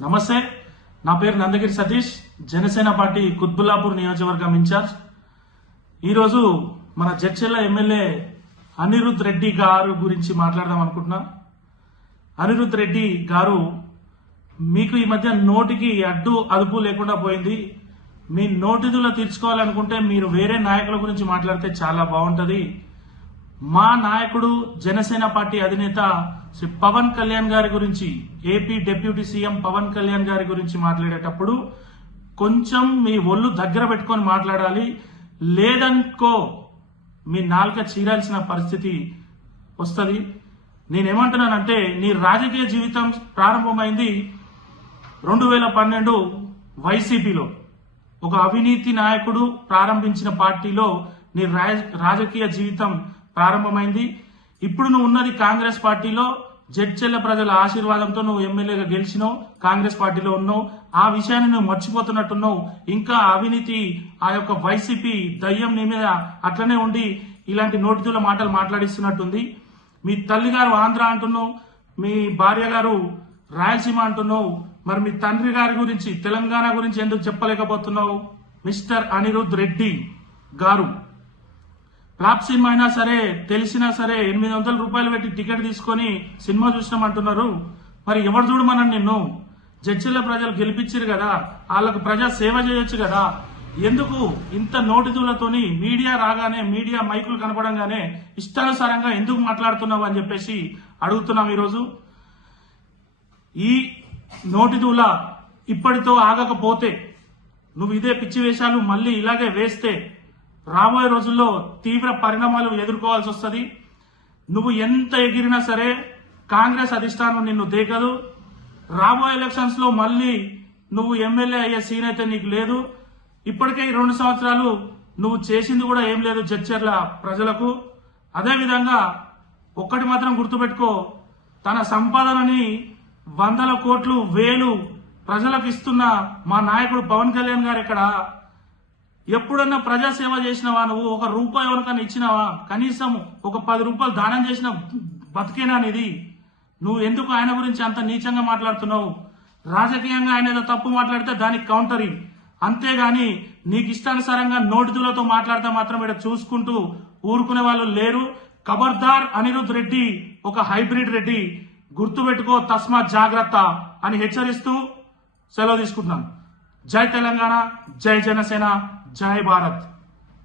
నమస్తే, నా పేరు నందగిరి సతీష్, జనసేన పార్టీ కుత్బుల్లాపూర్ నియోజకవర్గం ఇన్ఛార్జ్. ఈరోజు మన జడ్చెర్ల ఎమ్మెల్యే అనిరుద్ రెడ్డి గారు గురించి మాట్లాడదాం అనుకుంటున్నా. అనిరుద్ రెడ్డి గారు, మీకు ఈ మధ్య నోటికి అడ్డు అదుపు లేకుండా పోయింది. మీ నోటిదులో తీర్చుకోవాలనుకుంటే మీరు వేరే నాయకుల గురించి మాట్లాడితే చాలా బాగుంటది. మా నాయకుడు జనసేన పార్టీ అధినేత శ్రీ పవన్ కళ్యాణ్ గారి గురించి, AP deputy CM Pawan Kalyan గారి గురించి మాట్లాడేటప్పుడు కొంచెం మీ ఒళ్ళు దగ్గర పెట్టుకొని మాట్లాడాలి. లేదనుకో మీ నాలుక చీరాల్సిన పరిస్థితి వస్తుంది. నేనేమంటున్నానంటే, నీ రాజకీయ జీవితం ప్రారంభమైంది 2012 వైసీపీలో. ఒక అవినీతి నాయకుడు ప్రారంభించిన పార్టీలో నీ రాజకీయ జీవితం ప్రారంభమైంది. ఇప్పుడు నువ్వు ఉన్నది కాంగ్రెస్ పార్టీలో. జడ్చెర్ల ప్రజల ఆశీర్వాదంతో నువ్వు ఎమ్మెల్యేగా గెలిచినావు, కాంగ్రెస్ పార్టీలో ఉన్నావు. ఆ విషయాన్ని నువ్వు మర్చిపోతున్నట్టున్నావు. ఇంకా అవినీతి, ఆ యొక్క వైసీపీ దయ్యం నీ మీద అట్లనే ఉండి ఇలాంటి నోటితుల మాటలు మాట్లాడిస్తున్నట్టుంది. మీ తల్లి గారు ఆంధ్ర అంటున్నావు, మీ భార్య గారు రాయలసీమ అంటున్నావు. మరి మీ తండ్రి గారి గురించి, తెలంగాణ గురించి ఎందుకు చెప్పలేకపోతున్నావు? మిస్టర్ అనిరుద్ రెడ్డి గారు, ఫ్లాప్ సినిమా అయినా సరే, తెలిసినా సరే 800 రూపాయలు పెట్టి టికెట్ తీసుకొని సినిమా చూసినామంటున్నారు. మరి ఎవరు చూడమనని నిన్ను? జడ్జిల ప్రజలు గెలిపించారు కదా, వాళ్ళకు ప్రజా సేవ చేయొచ్చు కదా. ఎందుకు ఇంత నోటిదూలతోని మీడియా రాగానే, మీడియా మైకులు కనపడంగానే ఇష్టానుసారంగా ఎందుకు మాట్లాడుతున్నావు అని చెప్పేసి అడుగుతున్నాం. ఈరోజు ఈ నోటిదూల ఇప్పటితో ఆగకపోతే, నువ్వు ఇదే పిచ్చి వేషాలు మళ్ళీ ఇలాగే వేస్తే రాబోయే రోజుల్లో తీవ్ర పరిణామాలు ఎదుర్కోవాల్సి వస్తుంది. నువ్వు ఎంత ఎగిరినా సరే కాంగ్రెస్ అధిష్టానం నిన్ను దేకదు. రాబోయే ఎలక్షన్స్ లో మళ్ళీ నువ్వు ఎమ్మెల్యే అయ్యే సీన్ అయితే నీకు లేదు. ఇప్పటికే 2 సంవత్సరాలు నువ్వు చేసింది కూడా ఏం లేదు జడ్చెర్ల ప్రజలకు. అదేవిధంగా ఒక్కటి మాత్రం గుర్తుపెట్టుకో, తన సంపాదనని 100 కోట్లు, 1000 ప్రజలకు ఇస్తున్న మా నాయకుడు పవన్ కళ్యాణ్ గారు ఇక్కడ ఎప్పుడన్నా ప్రజాసేవ చేసినావా? నువ్వు 1 రూపాయి ఎవరికన్నా ఇచ్చినావా? కనీసం ఒక 10 రూపాయలు దానం చేసిన బతికేనా అనేది? నువ్వు ఎందుకు ఆయన గురించి అంత నీచంగా మాట్లాడుతున్నావు? రాజకీయంగా ఆయన ఏదో తప్పు మాట్లాడితే దానికి కౌంటరింగ్, అంతేగాని నీకు ఇష్టానుసారంగా నోటిదులతో మాట్లాడితే మాత్రం ఇక్కడ చూసుకుంటూ ఊరుకునే వాళ్ళు లేరు. ఖబర్దార్ అనిరుద్ రెడ్డి ఒక హైబ్రిడ్ రెడ్డి, గుర్తుపెట్టుకో, తస్మాత్ జాగ్రత్త అని హెచ్చరిస్తూ సెలవు తీసుకుంటున్నాను. జై తెలంగాణ, జై జనసేన, జై భారత్.